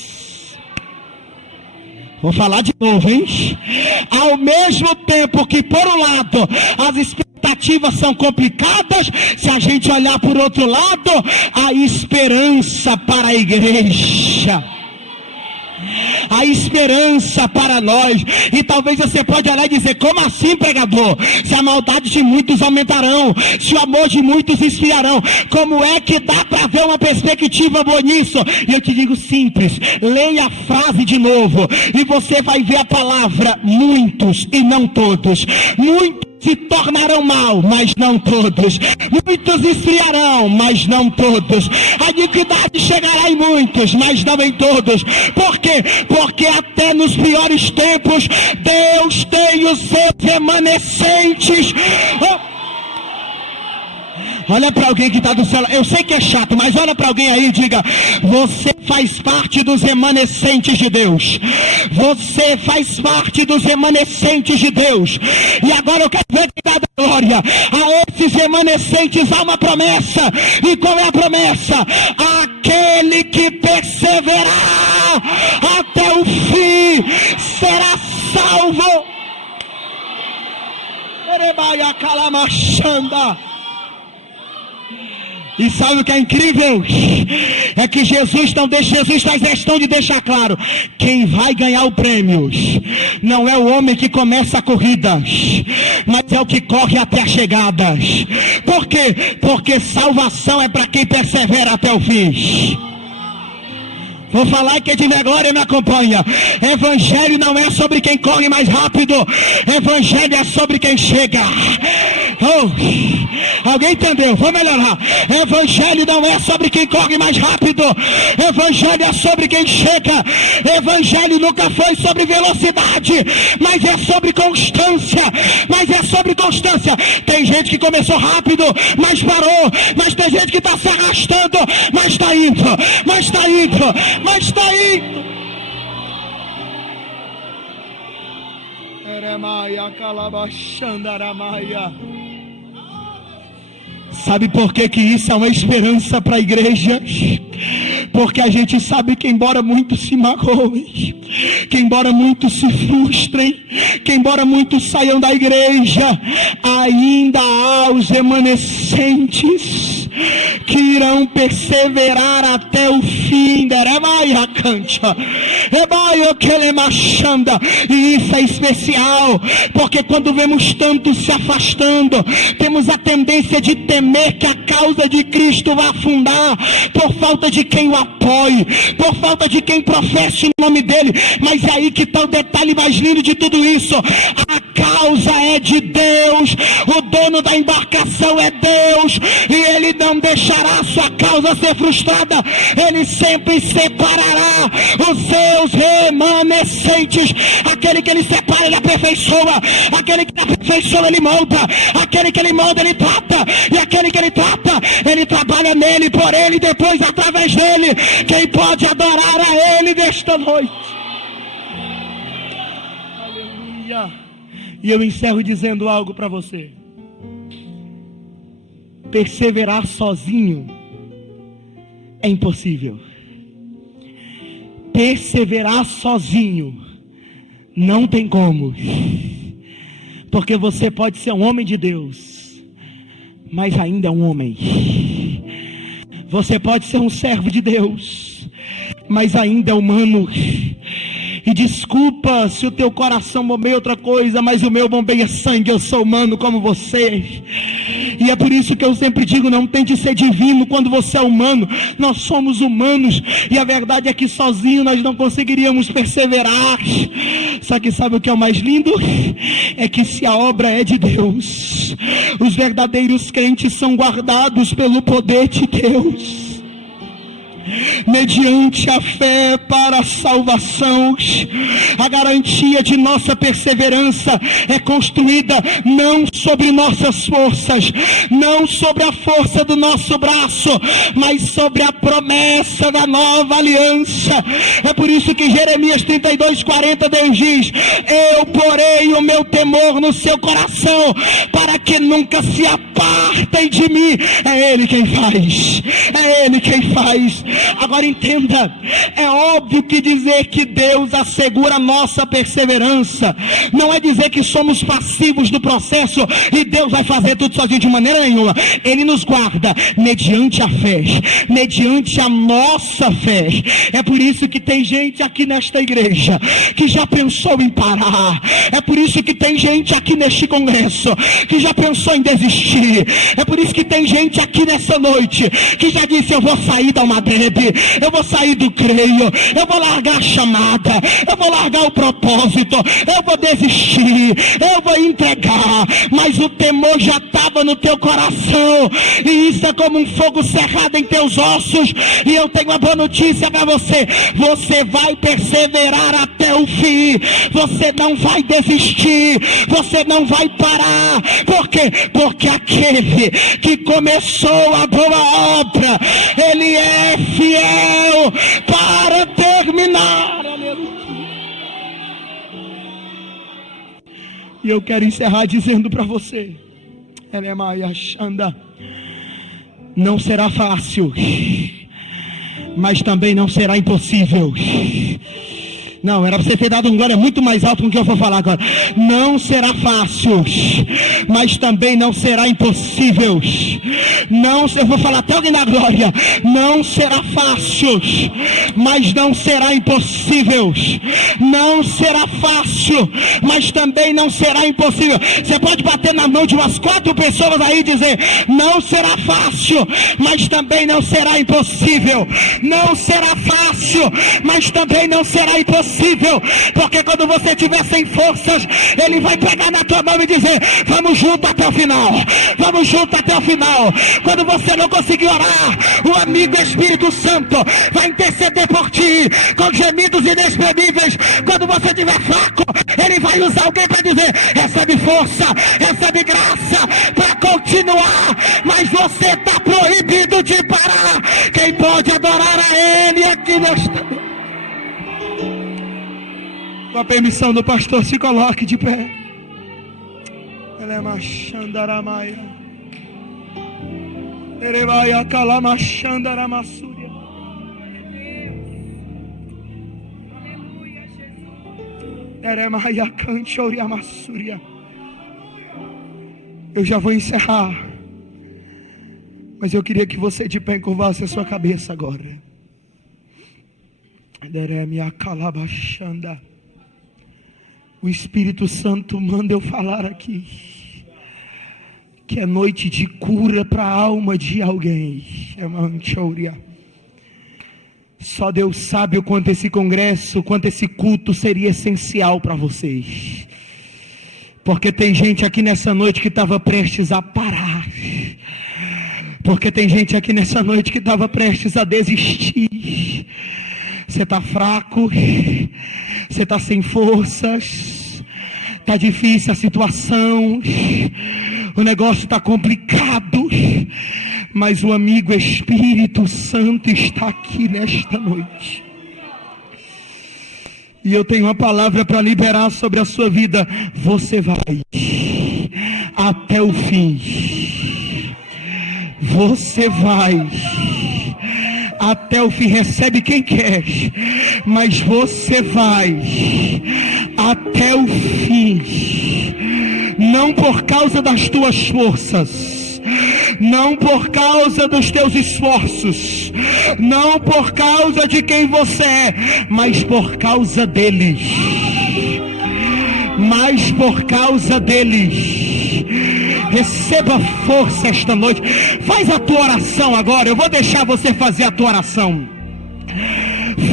Vou falar de novo, hein? Ao mesmo tempo que por um lado as expectativas são complicadas, se a gente olhar por outro lado, a esperança para a igreja, a esperança para nós. E talvez você pode olhar e dizer, como assim, pregador? Se a maldade de muitos aumentarão, se o amor de muitos esfriarão, como é que dá para ver uma perspectiva boa nisso? E eu te digo simples, leia a frase de novo, e você vai ver a palavra muitos, e não todos. Muitos se tornarão mal, mas não todos. Muitos esfriarão, mas não todos. A iniquidade chegará em muitos, mas não em todos. Por quê? Porque até nos piores tempos, Deus tem os seus remanescentes. Olha para alguém que está do céu, eu sei que é chato, mas olha para alguém aí e diga, você faz parte dos remanescentes de Deus. Você faz parte dos remanescentes de Deus. E agora eu quero ver quem dá glória. A esses remanescentes há uma promessa. E qual é a promessa? Aquele que perseverar até o fim será salvo. Erebaia calamachanda. E sabe o que é incrível? É que Jesus faz questão de deixar claro, quem vai ganhar o prêmio não é o homem que começa a corrida, mas é o que corre até a chegada. Por quê? Porque salvação é para quem persevera até o fim. Vou falar e quem tiver glória me acompanha. Evangelho não é sobre quem corre mais rápido, evangelho é sobre quem chega. Alguém entendeu? Vou melhorar. Evangelho não é sobre quem corre mais rápido, evangelho é sobre quem chega. Evangelho nunca foi sobre velocidade, mas é sobre constância. Tem gente que começou rápido, mas parou. Mas tem gente que está se arrastando, mas está indo. Sabe por que isso é uma esperança para a igreja? Porque a gente sabe que embora muitos se magoem, que embora muitos se frustrem, que embora muitos saiam da igreja, ainda há os remanescentes que irão perseverar até o fim. E isso é especial, porque quando vemos tantos se afastando, temos a tendência de temer que a causa de Cristo vá afundar por falta de quem o apoie. apoie, por falta de quem professe o nome dele. Mas é aí que está o detalhe mais lindo de tudo isso: a causa é de Deus, o dono da embarcação é Deus, e ele não deixará a sua causa ser frustrada. Ele sempre separará os seus remanescentes. Aquele que ele separa, ele aperfeiçoa; aquele que aperfeiçoa, ele molda; aquele que ele molda, ele trata; e aquele que ele trata, ele trabalha nele, por ele, depois através dele. Quem pode adorar a ele nesta noite? Aleluia. E eu encerro dizendo algo para você: perseverar sozinho é impossível. Perseverar sozinho não tem como, porque você pode ser um homem de Deus, mas ainda é um homem. Você pode ser um servo de Deus, mas ainda é humano. E desculpa se o teu coração bombeia outra coisa, mas o meu bombeia sangue. Eu sou humano como você. E é por isso que eu sempre digo: não tente ser divino quando você é humano. Nós somos humanos. E a verdade é que sozinho nós não conseguiríamos perseverar. Só que sabe o que é o mais lindo? É que se a obra é de Deus, os verdadeiros crentes são guardados pelo poder de Deus, mediante a fé para a salvação. A garantia de nossa perseverança é construída não sobre nossas forças, não sobre a força do nosso braço, mas sobre a promessa da nova aliança. É por isso que Jeremias 32:40 Deus diz: eu porei o meu temor no seu coração, para que nunca se apartem de mim. É Ele quem faz, é Ele quem faz. Agora entenda: é óbvio que dizer que Deus assegura a nossa perseverança não é dizer que somos passivos do processo e Deus vai fazer tudo sozinho, de maneira nenhuma. Ele nos guarda mediante a fé, mediante a nossa fé. É por isso que tem gente aqui nesta igreja que já pensou em parar. É por isso que tem gente aqui neste congresso que já pensou em desistir. É por isso que tem gente aqui nessa noite que já disse: eu vou sair da Almadrebe, eu vou sair do creio, eu vou largar a chamada, eu vou largar o propósito, eu vou desistir, eu vou entregar. Mas o temor já estava no teu coração, e isso é como um fogo cerrado em teus ossos. E eu tenho uma boa notícia para você: você vai perseverar até o fim. Você não vai desistir, você não vai parar. Por quê? Porque aquele que começou a boa obra, ele é fiel para terminar. Aleluia. E eu quero encerrar dizendo para você: não será fácil, mas também não será impossível. Não, era para você ter dado um glória muito mais alto com o que eu vou falar agora. Não será fácil, mas também não será impossível. Não, eu vou falar até alguém na glória. Não será fácil, mas não será impossível. Não será fácil, mas também não será impossível. Você pode bater na mão de umas 4 pessoas aí e dizer: não será fácil, mas também não será impossível. Não será fácil, mas também não será impossível. Porque quando você estiver sem forças, Ele vai pegar na tua mão e dizer: vamos junto até o final, vamos junto até o final. Quando você não conseguir orar, o amigo Espírito Santo vai interceder por ti com gemidos inexprimíveis. Quando você estiver fraco, Ele vai usar alguém para dizer: recebe força, recebe graça para continuar. Mas você está proibido de parar. Quem pode adorar a Ele aqui nesta... Com a permissão do pastor, se coloque de pé. Ele é machandaramaia. Ele vai acalamachandaramassuria. Aleluia, Jesus. Ele maia canchoriamassuria. Eu já vou encerrar, mas eu queria que você de pé encurvasse a sua cabeça agora. Deremia calabachanda. O Espírito Santo manda eu falar aqui que é noite de cura para a alma de alguém. Só Deus sabe o quanto esse congresso, o quanto esse culto seria essencial para vocês. Porque tem gente aqui nessa noite que estava prestes a parar. Porque tem gente aqui nessa noite que estava prestes a desistir. Você está fraco, você está sem forças, está difícil a situação, o negócio está complicado, mas o amigo Espírito Santo está aqui nesta noite. E eu tenho uma palavra para liberar sobre a sua vida. Você vai até o fim. Você vai até o fim. Recebe quem quer, mas você vai até o fim. Não por causa das tuas forças, não por causa dos teus esforços, não por causa de quem você é, mas por causa deles. Mas por causa deles. Receba força esta noite. Faz a tua oração agora. Eu vou deixar você fazer a tua oração.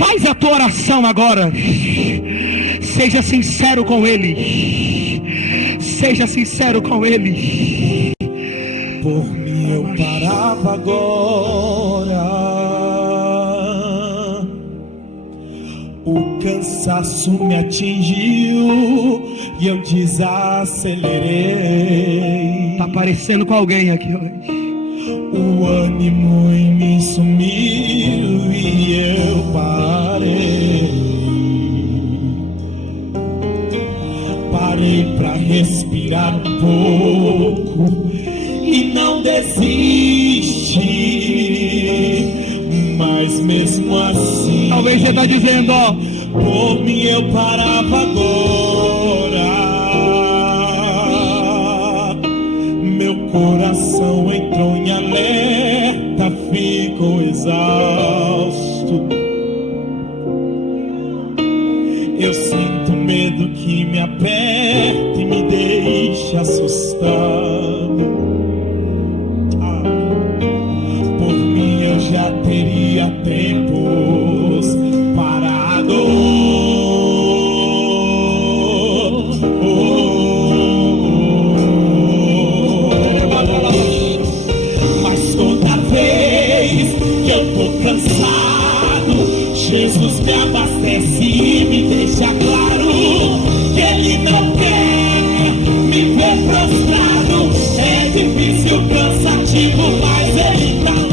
Faz a tua oração agora. Seja sincero com Ele. Seja sincero com Ele. Por mim eu parava agora. O cansaço me atingiu e eu desacelerei. Tá parecendo com alguém aqui hoje. O ânimo em mim sumiu e eu parei. Parei pra respirar um pouco e não desisti. Mas mesmo assim, talvez você está dizendo, ó, por mim eu parava agora. Meu coração entrou em alerta, ficou exausto. Eu sinto medo que me aperta e me deixa assustado. Já teria tempos parado. Mas toda vez que eu tô cansado, Jesus me abastece e me deixa claro que Ele não quer me ver prostrado. É difícil, cansativo, mas Ele tá lá.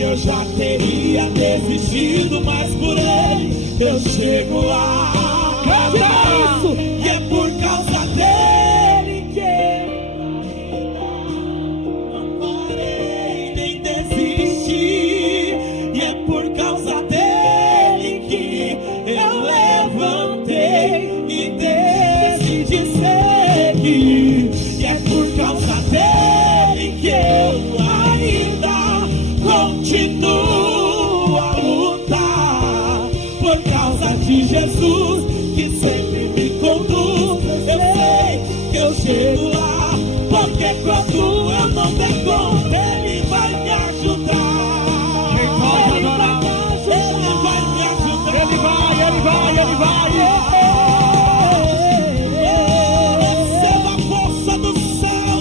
Eu já teria desistido, mas por Ele eu chego lá. Isso! E é por causa dele que eu não parei nem desisti. E é por causa dele que eu levantei e decidi seguir. E é por causa dele que eu ainda continuo a lutar, por causa de Jesus que sempre me conduz. Eu sei que eu chego lá, porque quando eu não der conta, Ele vai me ajudar. Quem pode adorar? Ele vai me ajudar. Ele vai. Receba a força do céu.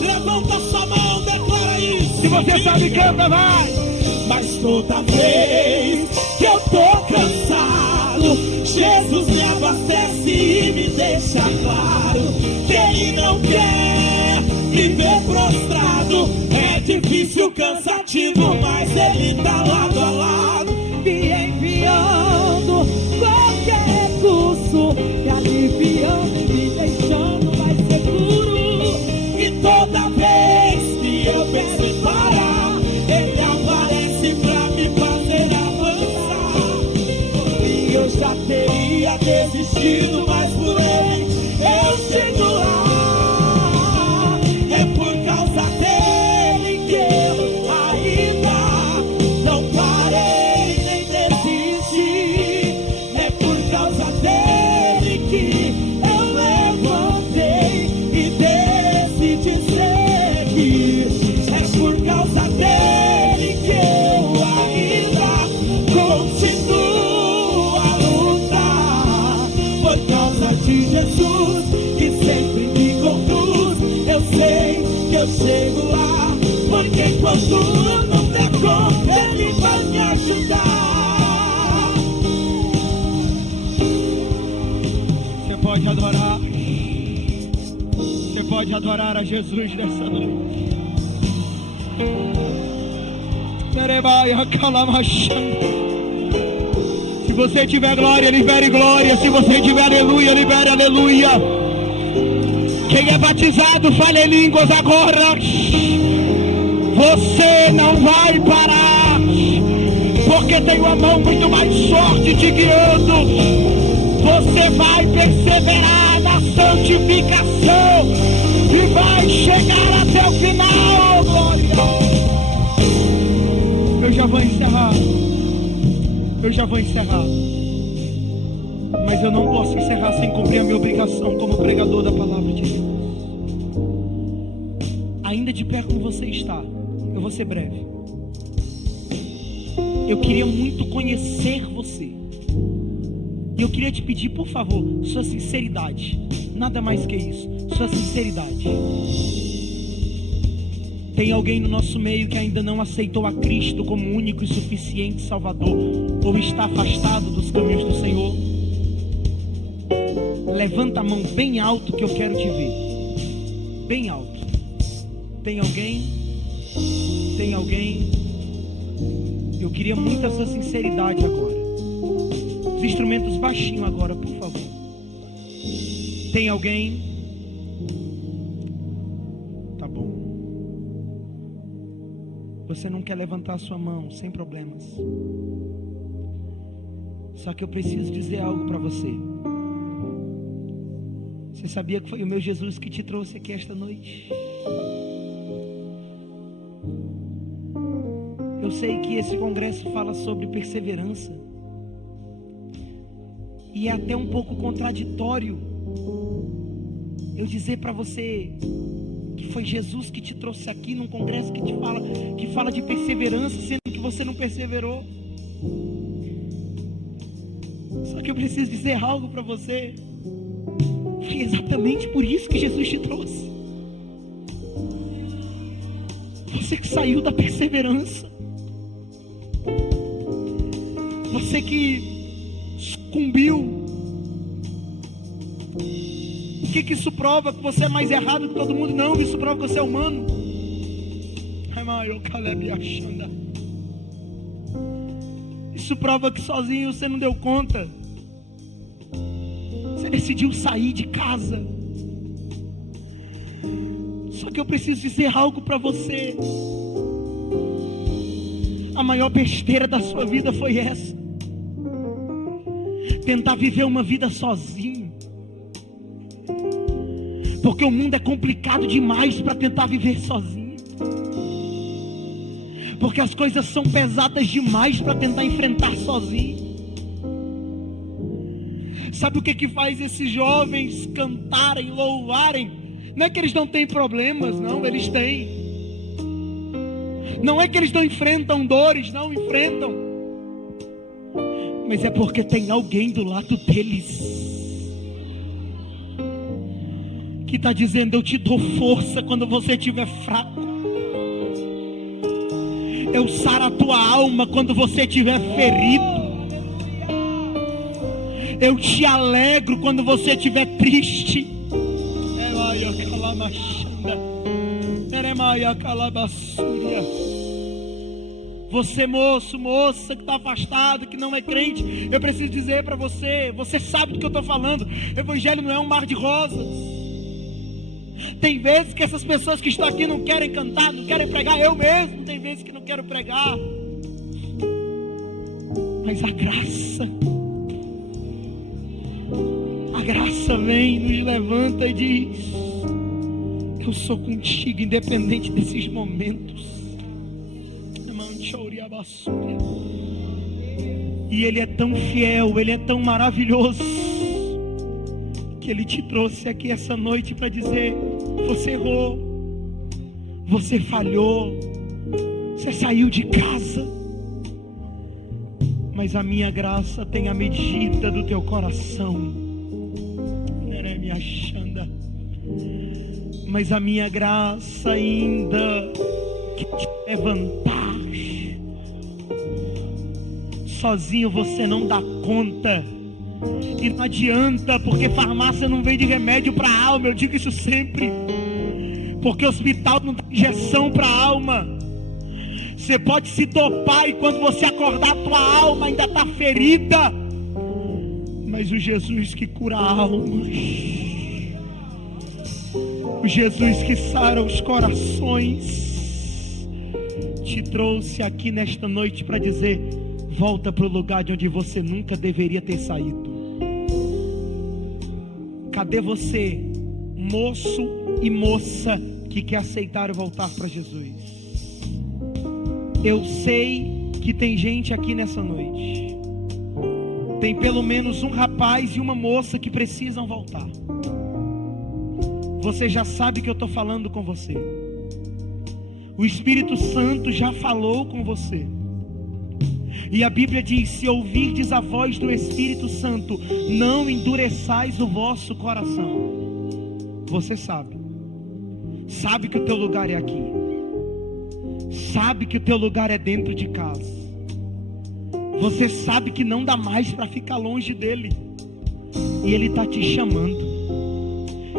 Levanta sua mão, declara isso. Se você sabe, canta, vai. Mas toda vez que eu tô cansado, Jesus me abastece e me deixa claro que Ele não quer me ver prostrado. É difícil, cansativo, mas Ele tá lado a lado, me enviando qualquer recurso, me aliviando e me deixando mais seguro. E toda vez que eu penso em parar, Ele aparece pra me fazer avançar. Eu já teria desistido, mas por Ele eu chego lá. É por causa dele que eu ainda voar, porque quando eu não der conta, Ele vai me ajudar. Você pode adorar. Você pode adorar a Jesus nessa noite. Se você tiver glória, libere glória. Se você tiver aleluia, libere aleluia. Quem é batizado, fale em línguas agora. Você não vai parar, porque tem uma mão muito mais forte te guiando. Você vai perseverar na santificação e vai chegar até o final. Glória. Eu já vou encerrar. Mas eu não posso encerrar sem cumprir a minha obrigação como pregador da palavra de Deus. Ainda de pé como você está, eu vou ser breve. Eu queria muito conhecer você. E eu queria te pedir, por favor, sua sinceridade. Nada mais que isso, sua sinceridade. Tem alguém no nosso meio que ainda não aceitou a Cristo como único e suficiente Salvador, ou está afastado dos caminhos do Senhor? Levanta a mão bem alto que eu quero te ver. Bem alto. Tem alguém? Tem alguém? Eu queria muito a sua sinceridade agora. Os instrumentos baixinho agora, por favor. Tem alguém? Tá bom. Você não quer levantar a sua mão, sem problemas. Só que eu preciso dizer algo para você. Você sabia que foi o meu Jesus que te trouxe aqui esta noite? Eu sei que esse congresso fala sobre perseverança. E é até um pouco contraditório eu dizer para você que foi Jesus que te trouxe aqui num congresso que fala de perseverança, sendo que você não perseverou. Só que eu preciso dizer algo para você. Foi exatamente por isso que Jesus te trouxe. Você que saiu da perseverança. Você que sucumbiu. O que isso prova? Que você é mais errado que todo mundo? Não, isso prova que você é humano. Isso prova que sozinho você não deu conta. Você decidiu sair de casa. Só que eu preciso dizer algo para você. A maior besteira da sua vida foi essa. Tentar viver uma vida sozinho. Porque o mundo é complicado demais para tentar viver sozinho. Porque as coisas são pesadas demais para tentar enfrentar sozinho. Sabe o que faz esses jovens cantarem, louvarem? Não é que eles não têm problemas, não, eles têm. Não é que eles não enfrentam dores, não enfrentam. Mas é porque tem alguém do lado deles que está dizendo: eu te dou força quando você estiver fraco. Eu saro a tua alma quando você estiver ferido. Eu te alegro quando você estiver triste. Você moço, moça que está afastado, que não é crente, eu preciso dizer para você, você sabe do que eu estou falando. Evangelho não é um mar de rosas. Tem vezes que essas pessoas que estão aqui não querem cantar, não querem pregar. Eu mesmo tem vezes que não quero pregar. Mas a graça vem, nos levanta e diz: eu sou contigo, independente desses momentos. E Ele é tão fiel, Ele é tão maravilhoso, que Ele te trouxe aqui essa noite para dizer: você errou, você falhou, você saiu de casa, mas a minha graça tem a medida do teu coração. mas a minha graça ainda que te levantar. Sozinho você não dá conta. E não adianta, porque farmácia não vende remédio para a alma. Eu digo isso sempre. Porque hospital não dá injeção para a alma. Você pode se dopar e quando você acordar, a tua alma ainda está ferida. Mas o Jesus que cura almas, o Jesus que sara os corações, te trouxe aqui nesta noite para dizer: volta para o lugar de onde você nunca deveria ter saído. Cadê você, moço e moça que quer aceitar e voltar para Jesus? Eu sei que tem gente aqui nessa noite. Tem pelo menos um rapaz e uma moça que precisam voltar. Você já sabe que eu estou falando com você. O Espírito Santo já falou com você. E a Bíblia diz: se ouvirdes a voz do Espírito Santo, não endureçais o vosso coração. Você sabe. Sabe que o teu lugar é aqui. Sabe que o teu lugar é dentro de casa. Você sabe que não dá mais para ficar longe dele. E ele está te chamando.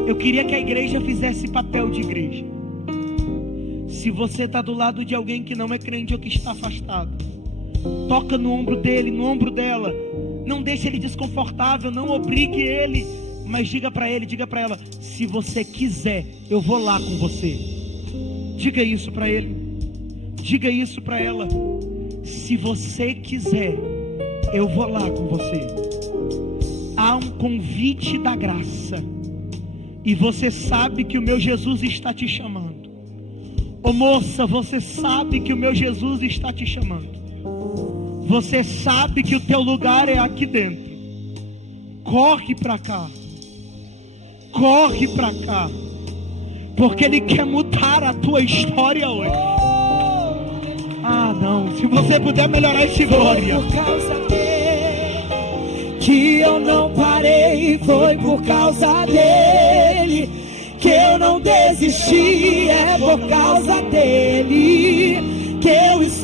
Eu queria que a igreja fizesse papel de igreja. Se você está do lado de alguém que não é crente ou que está afastado, toca no ombro dele, no ombro dela. Não deixe ele desconfortável, não obrigue ele, mas diga para ele, diga para ela: se você quiser, eu vou lá com você. Diga isso para ele. Diga isso para ela: se você quiser, eu vou lá com você. Há um convite da graça, e você sabe que o meu Jesus está te chamando. Ô moça, você sabe que o meu Jesus está te chamando. Você sabe que o teu lugar é aqui dentro. Corre para cá. Corre para cá. Porque ele quer mudar a tua história hoje. Ah, não. Se você puder melhorar esse glória. Foi por causa dele que eu não parei. Foi por causa dele que eu não desisti. É por causa dele que eu estou